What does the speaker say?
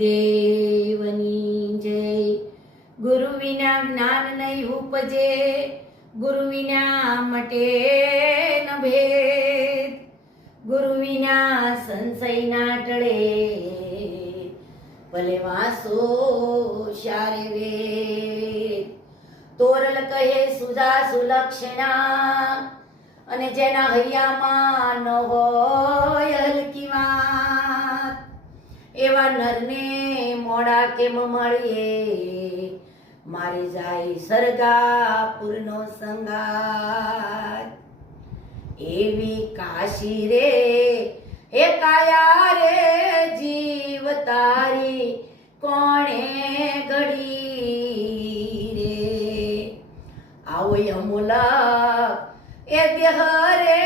દેવની જય. ગુરુ વિના જ્ઞાન નહીં ઉપજે, ગુરુ વિના મટે ન ભેદ, ગુરુ વિના સંશય ના ટળે, ભલે વાસો શારે વેદ. તોરલ કહે સુધા સુલક્ષણા, અને જેના હૈયામાં ન હોય હલકી વાત, એવા નરને મોડા કેમ મળીએ, મારી જાય સરગાપુરનો સંગાત. એવી કાશી રે હે કાયા રે જીવ તારી કોણે ઘડી રે. આવો અમૂલક એ દેહ રે